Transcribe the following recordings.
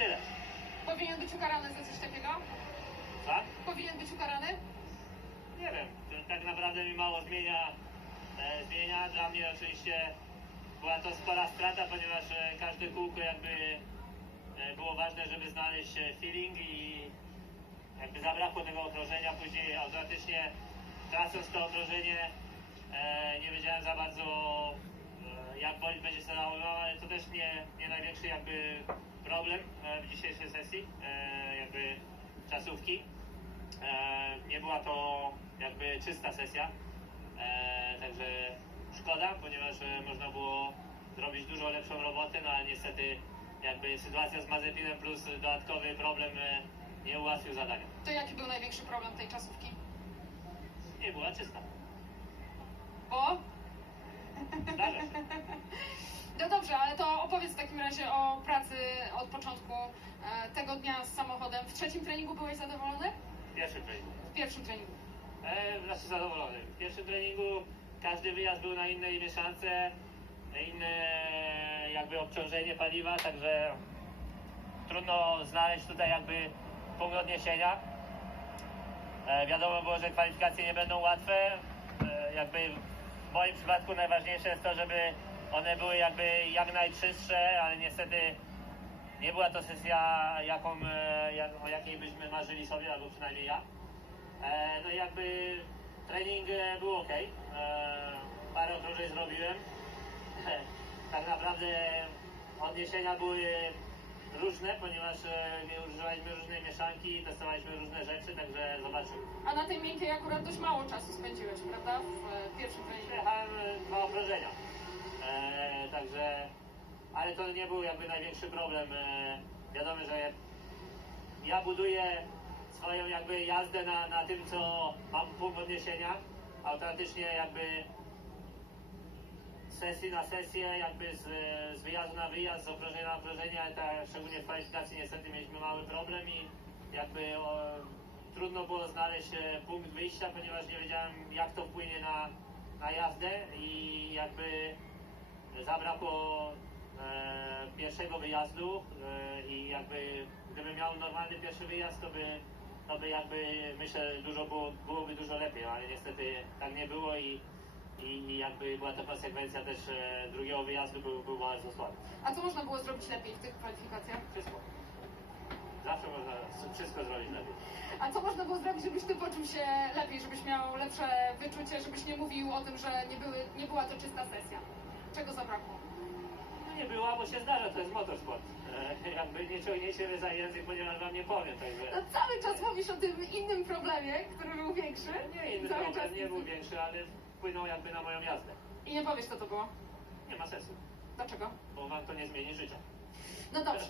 tyle. Powinien być ukarany za coś takiego? Co? Powinien być ukarany? Nie wiem, to tak naprawdę mi mało zmienia. E, zmienia. Dla mnie oczywiście była to spora strata, ponieważ e, każde kółko jakby e, było ważne, żeby znaleźć e, feeling i jakby zabrakło tego okrążenia. Później automatycznie tracąc to okrążenie e, nie wiedziałem za bardzo jak bolid będzie się ale to też nie, nie największy jakby problem e, w dzisiejszej sesji, e, jakby czasówki. E, nie była to jakby czysta sesja, także szkoda, ponieważ można było zrobić dużo lepszą robotę, no ale niestety jakby sytuacja z Mazepinem plus dodatkowy problem nie ułatwił zadania. To jaki był największy problem tej czasówki? Nie była czysta. Bo? Zdarza się. No dobrze, ale to opowiedz w takim razie o pracy od początku e, tego dnia z samochodem. W trzecim treningu byłeś zadowolony? Pierwszy trening. W pierwszym treningu. E, znaczy zadowolony. W pierwszym treningu każdy wyjazd był na innej mieszance, inne jakby obciążenie paliwa, także trudno znaleźć tutaj jakby punkt odniesienia. E, wiadomo było, że kwalifikacje nie będą łatwe. E, jakby w moim przypadku najważniejsze jest to, żeby one były jakby jak najczystsze, ale niestety nie była to sesja, jaką, e, jak, o jakiej byśmy marzyli sobie, albo przynajmniej ja. E, no i jakby trening e, był ok. E, parę okrążeń zrobiłem. tak naprawdę odniesienia były różne, ponieważ e, używaliśmy różnej mieszanki, testowaliśmy różne rzeczy, także zobaczymy. A na tej miękkiej akurat dość mało czasu spędziłeś, prawda? W e, pierwszym treningu. Przejechałem e, dwa okrążenia. E, także, ale to nie był jakby największy problem. E, wiadomo, że ja buduję swoją jakby jazdę na, na tym, co mam punkt odniesienia. Automatycznie jakby sesji na sesję, jakby z, z wyjazdu na wyjazd, z okrążenia na okrążenie, ale tak, szczególnie w kwalifikacji niestety mieliśmy mały problem i jakby o, trudno było znaleźć e, punkt wyjścia, ponieważ nie wiedziałem jak to wpłynie na, na jazdę i jakby zabrakło e, pierwszego wyjazdu e, i jakby gdybym miał normalny pierwszy wyjazd, to by, to by jakby myślę dużo było, byłoby dużo lepiej, ale niestety tak nie było i, i, i jakby była to konsekwencja też e, drugiego wyjazdu był, był bardzo słaby. A co można było zrobić lepiej w tych kwalifikacjach? Wszystko. Zawsze można wszystko zrobić lepiej. A co można było zrobić, żebyś ty poczuł się lepiej, żebyś miał lepsze wyczucie, żebyś nie mówił o tym, że nie, były, nie była to czysta sesja? Czego zabrakło? No nie była, bo się zdarza, to jest motorsport. E, jakby nie ciągniecie mnie za język, ponieważ wam nie powiem, także... No cały czas mówisz o tym innym problemie, który był większy. Nie, inny cały problem czas nie był większy, ale wpłynął jakby na moją jazdę. I nie powiesz, co to było. Nie ma sensu, Dlaczego? bo wam to nie zmieni życia. No dobrze.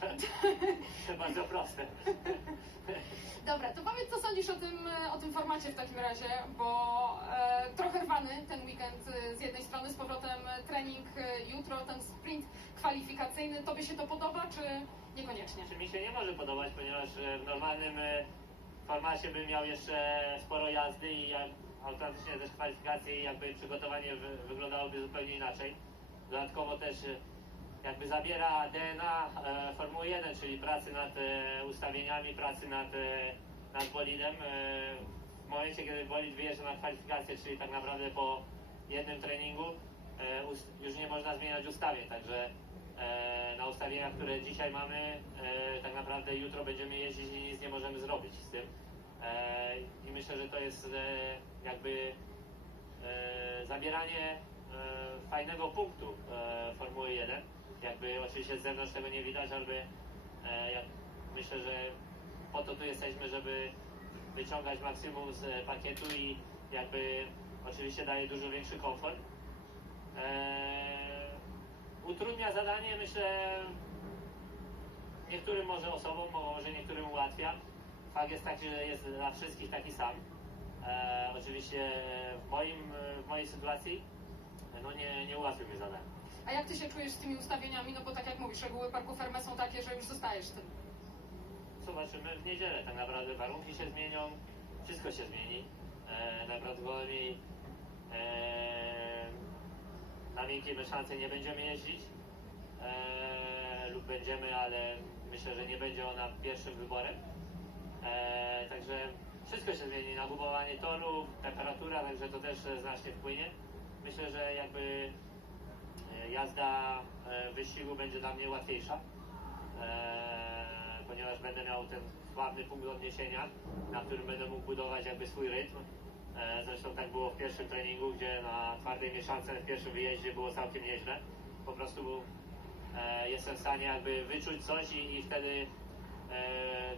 To bardzo proste. Dobra, to powiedz, co sądzisz o tym, o tym formacie w takim razie, bo e, trochę rwany ten weekend e, z jednej strony, z powrotem trening e, jutro, ten sprint kwalifikacyjny. Tobie się to podoba, czy niekoniecznie? Czy mi się nie może podobać, ponieważ e, w normalnym e, formacie bym miał jeszcze sporo jazdy i jak automatycznie też kwalifikacje i jakby przygotowanie wy, wyglądałoby zupełnie inaczej. Dodatkowo też e, jakby zabiera DNA e, Formuły 1, czyli pracy nad e, ustawieniami, pracy nad, e, nad bolidem. W momencie, kiedy bolid wyjeżdża na kwalifikację, czyli tak naprawdę po jednym treningu, już nie można zmieniać ustawień, także na ustawieniach, które dzisiaj mamy, tak naprawdę jutro będziemy jeździć i nic nie możemy zrobić z tym. I myślę, że to jest jakby zabieranie fajnego punktu Formuły 1. Jakby oczywiście z zewnątrz tego nie widać, ale jak, myślę, że po to tu jesteśmy, żeby wyciągać maksimum z e, pakietu i jakby oczywiście daje dużo większy komfort. E, utrudnia zadanie, myślę, niektórym może osobom, może niektórym ułatwia. Fakt jest taki, że jest dla wszystkich taki sam. E, oczywiście w, moim, w mojej sytuacji no nie, nie ułatwił mi zadania. A jak ty się czujesz z tymi ustawieniami? No bo tak jak mówisz, reguły parku Ferme są takie, że już zostajesz tym. Zobaczymy w niedzielę. Tak naprawdę warunki się zmienią, wszystko się zmieni. E, najprawdopodobniej e, na miękkiej mieszance nie będziemy jeździć e, lub będziemy, ale myślę, że nie, będzie ona pierwszym wyborem. E, także wszystko się zmieni, nagumowanie torów, temperatura, także to też znacznie wpłynie. Myślę, że jakby e, jazda e, wyścigu będzie dla mnie łatwiejsza, e, ponieważ będę miał ten słabny punkt odniesienia, na którym będę mógł budować jakby swój rytm. Zresztą tak było w pierwszym treningu, gdzie na twardej mieszance w pierwszym wyjeździe było całkiem nieźle. Po prostu e, jestem w stanie jakby wyczuć coś i, i wtedy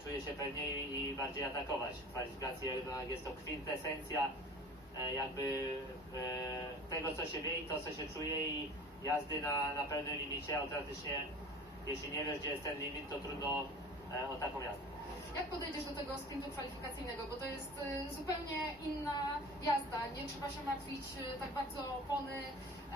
czuję się pewniej i bardziej atakować. W kwalifikacji jednak jest to kwintesencja jakby e, tego, co się wie i to, co się czuje i jazdy na, na pełnym limicie automatycznie, jeśli nie wiesz, gdzie jest ten limit, to trudno e, o taką jazdę. Jak podejdziesz do tego sprintu kwalifikacyjnego? Bo to jest zupełnie inna jazda. Nie trzeba się martwić tak bardzo opony.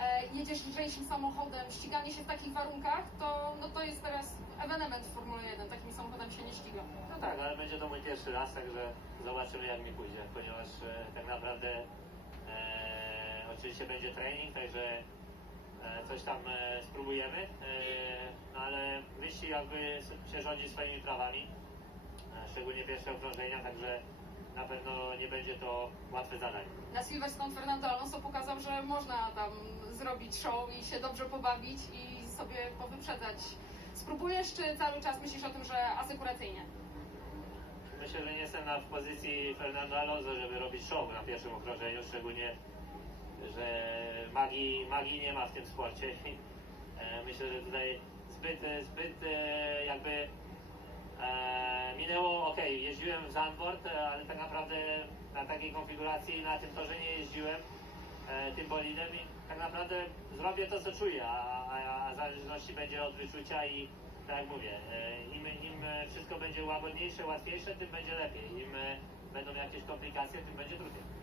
E, jedziesz lżejszym samochodem. Ściganie się w takich warunkach to, no to jest teraz ewenement w Formule 1. Takimi samochodami się nie ściga. No tak, ale będzie to mój pierwszy raz, także zobaczymy jak mi pójdzie, ponieważ e, tak naprawdę e, oczywiście będzie trening, także e, coś tam e, spróbujemy, e, no ale wyścig jakby się rządzi swoimi prawami, e, szczególnie pierwsze okrążenia, także na pewno nie będzie to łatwe zadanie. Na Silverstone Fernando Alonso pokazał, że można tam zrobić show i się dobrze pobawić i sobie powyprzedzać. Spróbujesz, czy cały czas myślisz o tym, że asekuracyjnie? Myślę, że nie jestem na, w pozycji Fernando Alonso, żeby robić show na pierwszym okrążeniu, szczególnie, że magii, magii nie ma w tym sporcie. E, Myślę, że tutaj zbyt, zbyt e, jakby e, minęło, ok, jeździłem w Zandvoort, e, ale tak naprawdę na takiej konfiguracji na tym torze nie jeździłem e, tym bolidem i tak naprawdę zrobię to, co czuję, a, a, a zależności będzie od wyczucia i tak jak mówię, e, im, im wszystko będzie łagodniejsze, łatwiejsze, tym będzie lepiej. Im e, będą jakieś komplikacje, tym będzie trudniej.